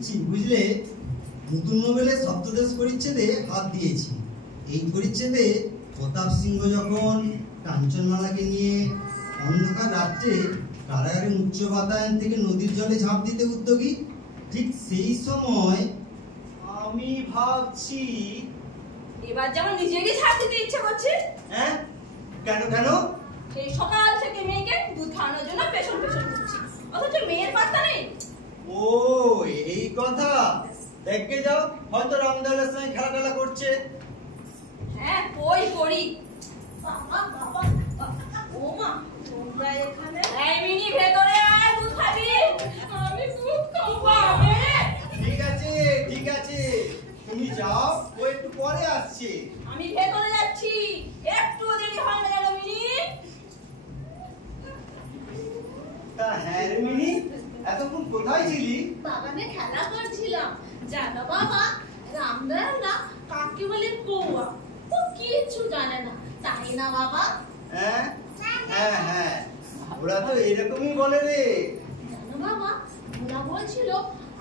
লিখছি বুঝলে। নতুন নোবেলের সপ্তদশ পরিচ্ছেদে হাত দিয়েছি। এই পরিচ্ছেদে প্রতাপ সিংহ যখন কাঞ্চনমালাকে নিয়ে অন্ধকার রাত্রে কারাগারের উচ্চ বাতায়ন থেকে নদীর জলে ঝাঁপ দিতে উদ্যোগী, ঠিক সেই সময় আমি ভাবছি এবার যেমন নিজেকে ঝাঁপ দিতে ইচ্ছে করছে। হ্যাঁ, কেন কেন? সেই সকাল থেকে মেয়েকে দুধ খাওয়ানোর জন্য পেছন পেছন ঘুরছি, অথচ মেয়ের পাত্তা নেই। ও এই কথা, দেখে যাও, হয়তো রামদালের সঙ্গে খেলা টেলা করছে। হ্যাঁ কই করি। বাবা বাবা, ও মা তোমরা এখানে? এই মিনি ভেতরে আয়, দুধ খাবি? আমি দুধ খাবো। ঠিক আছে ঠিক আছে, তুমি যাও, ও একটু পরে আসছে। আমি ভেতরে যাচ্ছি, একটু দেরি হয় না গেল মিনি। তা হ্যাঁ রে মিনি, এতক্ষণ কোথায় ছিলি? বাগানে খেলা করছিলাম। জানো বাবা, রামদয়াল না কাকে বলে কৌয়া, ও কিচ্ছু জানে না, তাই না বাবা? হ্যাঁ হ্যাঁ হ্যাঁ, ওরা তো এরকমই বলে রে। জানো বাবা, ওরা বলছিল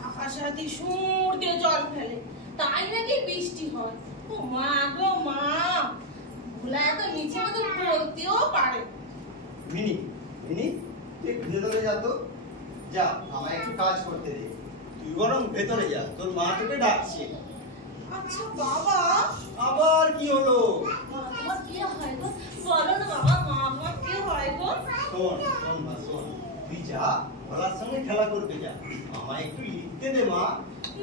আকাশ রাতে সুর দিয়ে জল ফেলে, তাই নাকি বৃষ্টি হয়। ও মা গো মা, ভোলা এত নিচে মতো বলতেও পারে। মিনি মিনি, তুই ভেতরে যা তো, যা, আমায় একটু কাজ করতে দে। তুই বরং ভেতরে যা, তোর মা তোকে ডাকছে। আচ্ছা বাবা, আবার কি হলো? তোমার কি হয় গো? বলো না বাবা, মা আমার কি হয় গো? শোন শোন মা শোন, তুই যা, ওলার সঙ্গে খেলা করতে যা, আমায় একটু লিখতে দে মা।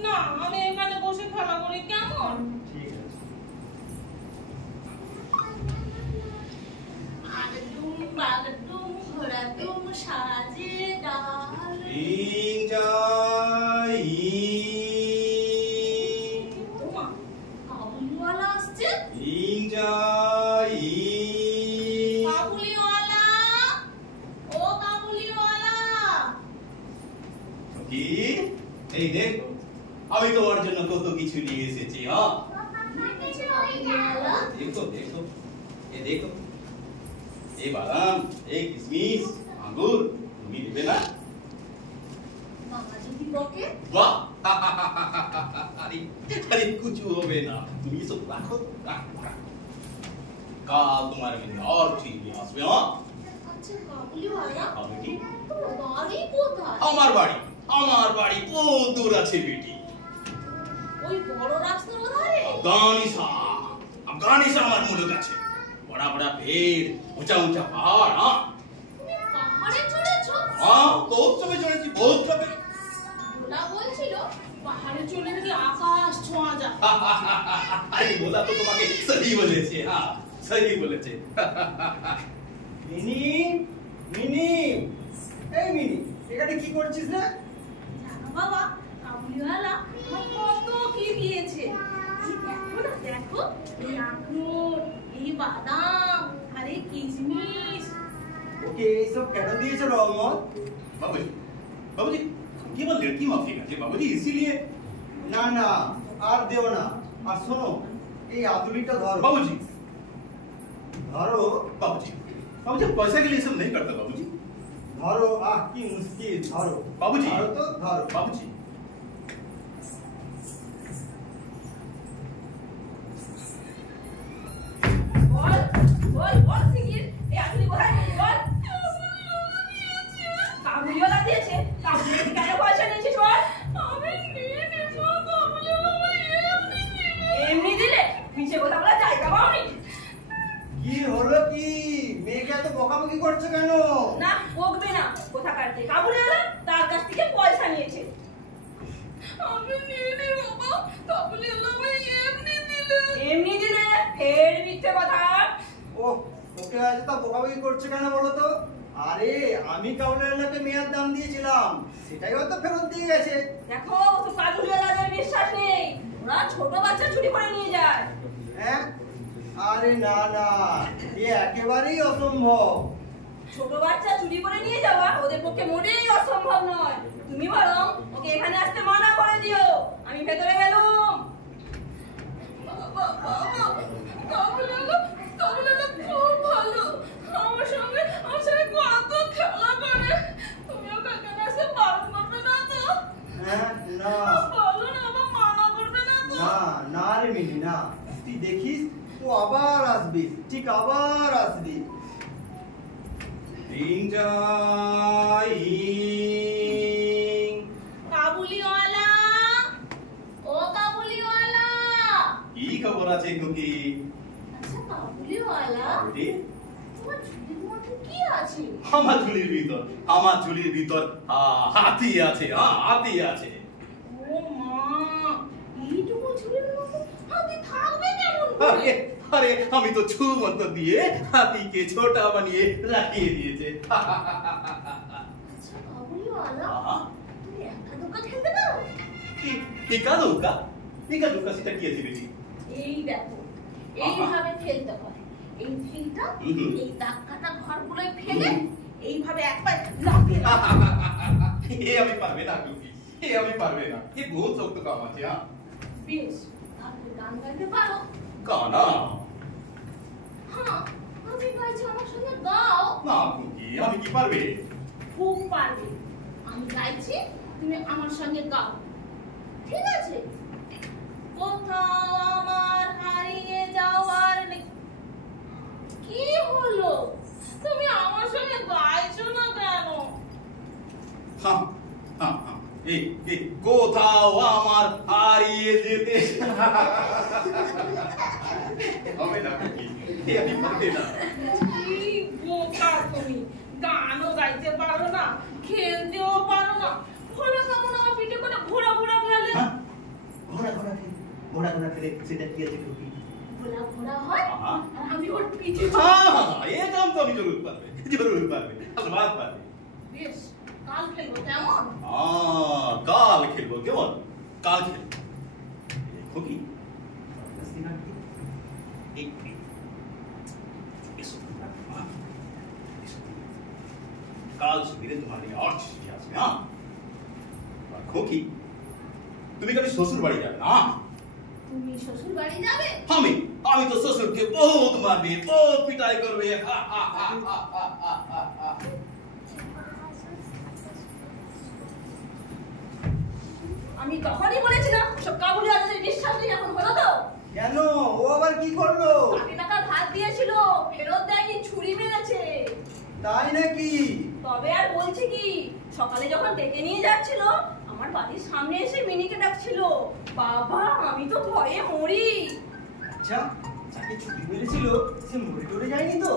না, আমি এখানে বসে খেলা করি কেমন? ঠিক আছে। আগডুম বাগডুম ঘোড়াডুম সাজে ডাল। ওমা, কাবুলিওয়ালা আসছে। কাবুলিওয়ালা, ও কাবুলিওয়ালা। কি? এই দেখো, আমি তোমার জন্য কত কিছু নিয়ে এসেছি। হ্যাঁ কাবুলিওয়ালা, দেখো দেখো, এ দেখো, এই বাদাম, এই কিশমিশ, আঙ্গুর, তুমি নেবে না? মামা যদি বকে? বাহ, আরে আরে কিছু হবে না, তুমি সব রাখো, রাখো, রাখো। কাল তোমার মেয়ে আর ঠিক নিয়ে আসবে। হ্যাঁ আচ্ছা কাবুলিওয়ালা, হবে কি? তোর বাড়ি কোথায়? আমার বাড়ি কত দূর আছে বেটি? ওই বড় রাস্তার ধারে? আফগানিস্তান আমার মুলুক আছে, বড়া বড়া পেড়, ऊंचा ऊंचा पहाड़। हाँ তুমি পাহাড়ে চড়েছো? हाँ बहुत समय चढ़ेছি, बहुत समय। ভোলা বলছিল পাহাড়ে চড়লে নাকি আকাশ ছোঁয়া যায়। अरे बोला तो তোমাকে सही বলেছে। हाँ सही বলেছে। মিনি মিনি, এই মিনি, এখানে কি করছিস রে? জানো বাবা, কাবুলিওয়ালা আমার কত কি দিয়েছে। এই দেখো না, দেখো, এই আঙুর, এই বাদাম, আরে কিশমিশ। ওকে এইসব কেন দিয়েছো রহমত? बाबूजी बाबूजी केवल लड़की माफी है बाबूजी, इसीलिए। না না, আর দেও না। আর শোনো, এই আদুলিটা ধরো। बाबूजी ধরো बाबूजी बाबूजी पैसा के लिए सब नहीं करता बाबूजी। ধরো, আহ কি মুশকিল, ধরো बाबूजी ধরো তো, ধরো बाबूजी। বল বল বল সিকির, এই আদুলি কোথায়? বল। কাবুলিওয়ালা দিয়েছে? কাবুলিওয়ালা কেন পয়সা নিয়েছিস বল? আমি নিয়ে নেব কাবুলিওয়ালা, এমনি দিলে? মিছে কথা বলা জায়গা পাওনি? কি হলো কি? মেয়েকে এত বকাবকি করছো কেন? না বকবে না, কোথাকার থেকে কাবুলিওয়ালা তার কাছ থেকে পয়সা নিয়েছে। আমি নিয়ে নেব বাবা, কাবুলিওয়ালা আমায় এমনি দিলে। এমনি দিলে? ফের মিথ্যে কথা। ও, ওকে আজ তা বকাবকি করছো কেন বলো তো? আরে আমি কাবুলিওয়ালাকে মেয়ার দাম দিয়েছিলাম, সেটাই হয়তো ফেরত দিয়ে গেছে। দেখো তো কাবুলিওয়ালাদের বিশ্বাস নেই, ওরা ছোট বাচ্চা চুরি করে নিয়ে যায়। হ্যাঁ? আরে না না, এ একেবারেই অসম্ভব। ছোট বাচ্চা চুরি করে নিয়ে যাওয়া ওদের পক্ষে মোটেই অসম্ভব নয়। তুমি বরং ওকে এখানে আসতে মানা করে দিও, আমি ভেতরে গেলুম। বাবা বাবা, কাবুলিওয়ালা কাবুলিওয়ালা খুব ভালো, আমার সঙ্গে কত খেলা করে। তুমি ওকে এখানে আসতে বারণ করবে না তো? হ্যাঁ না আবার আসবি। কাবুলিওয়ালা, ও কাবুলিওয়ালা। কি খবর আছে খুকি? আচ্ছা কাবুলিওয়ালা, বেটি, তোমার ঝুলির মধ্যে কি আছে? আমার ঝুলির ভিতর হাতি আছে। হাতি আছে। ও মা, এইটুকু ঝুলির মধ্যে হাতি থাকবে কেমন করে? আরে আমি তো ছু মন্ত্র দিয়ে হাতিকে ছোটা বানিয়ে রাখিয়ে দিয়েছে। আচ্ছা কাবুলিওয়ালা, আহা, তুমি একা দোকা খেলতে পারো? একা দুকা সেটা কি আছে বেটি? এই দেখো, এইভাবে খেলতে হয়। এই ফিলটা হুম। এই দাগ কাটা ঘরগুলোয় ফেলে এইভাবে একবার লাগিয়ে দাও। এ আমি পারবে না খুকি, আমি পারবে না। বহুত শক্ত কাম আছে। বেশ, তাহলে গান গাইতে পারো? গানা? হ্যাঁ, আমি গাইছি, আমার সঙ্গে গাও। না খুকি, আমি কি পারবে? খুব পারবে। আমি গাইছি, তুমি আমার সঙ্গে গাও, ঠিক আছে? কোথাও আমার হারিয়ে যাওয়ার কি হলো? তুমি আমার সঙ্গে গাইছো না কেন? কোথাও আমার হারিয়ে যেতে হবে না খুকি, আমি পারবে না। কি বোকা তুমি, গানও গাইতে পারো না, খেলতেও পারো না, ফলে কেমন আমার পিঠে করে ঘোরা ঘোরা খেলে? ঘোড়া খেলে সেটা কি আছে খুকি? ঘোরা ঘোরা হয়, আহা। আর আমি ওর পিঠে এ কাম তো আমি জরুর পারবে। বাদ পারবে। বেশ, কাল খেলবো কেমন? কাল খেলবো। কেমন? কাল খেলবো খুকি। কাল সুবিধে তোমার নিয়ে আর চিঠি আসবে। খুকি, তুমি কালি শ্বশুর বাড়ি যাবে না? তুমি শ্বশুর বাড়ি যাবে? আমি তো শ্বশুরকে বহুত মারবে, বহুত পিটাই করবে। আমি তখনই বলেছিলাম সব কাবুলিওয়ালাদের বিশ্বাস নেই, এখন হলো তো? কেন, ও আবার কি করলো? আগে টাকা ধার দিয়েছিল, ফেরত দেয়নি, ছুরি মেরেছে। তাই নাকি? তবে আর বলছি কি, সকালে যখন ডেকে নিয়ে যাচ্ছিল আমার বাড়ির সামনে এসে মিনিকে ডাকছিল। বাবা, আমি তো ভয়ে মরি। আচ্ছা, যাকে ছুটি মেরেছিল সে মরে টরে যায়নি তো?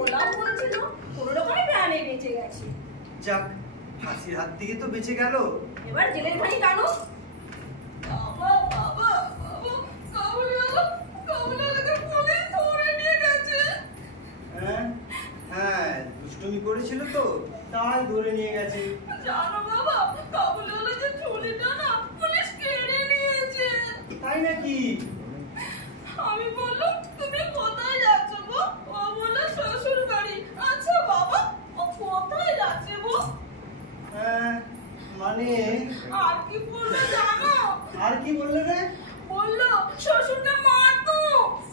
ওরা বলছিল কোনো রকমে প্রাণে বেঁচে গেছে। যাক, ফাঁসির হাত থেকে তো বেঁচে গেল। এবার জেলের ঘানি টানো। বাবা বাবা বাবা, কাবুলিওয়ালাকে পুলিশ ধরে নিয়ে গেছে। হ্যাঁ, দুষ্টুমি করেছিল তো তাই ধরে নিয়ে গেছে। জানো বাবা, কাবুলিওয়ালা যে ছুরিটা না পুলিশ কেড়ে নিয়েছে। তাই নাকি? আমি বললাম তুমি কোথায় যাচ্ছ গো? ও বললো শ্বশুর বাড়ি। আচ্ছা বাবা, ও কোথায় যাচ্ছে গো? মানে আর কি বললো জানো? আর কি বললে রে? বললো শ্বশুরকে মারতো,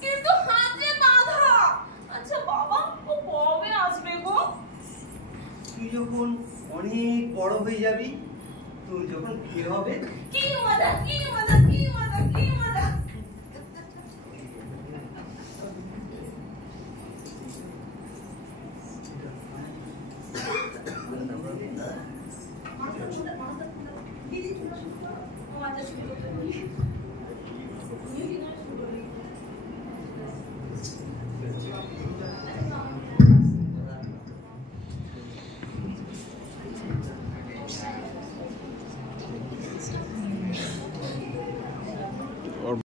কিন্তু হাতে বাঁধা। আচ্ছা বাবা, ও কবে আসবে গো? তুই যখন অনেক বড় হয়ে যাবি, তোর যখন বিয়ে হবে। কি মজা, কি মজা, কি মজা, কি মজা। দিদি, তুমি শুরু করো। ও আচ্ছা, শুরু করতে বলি।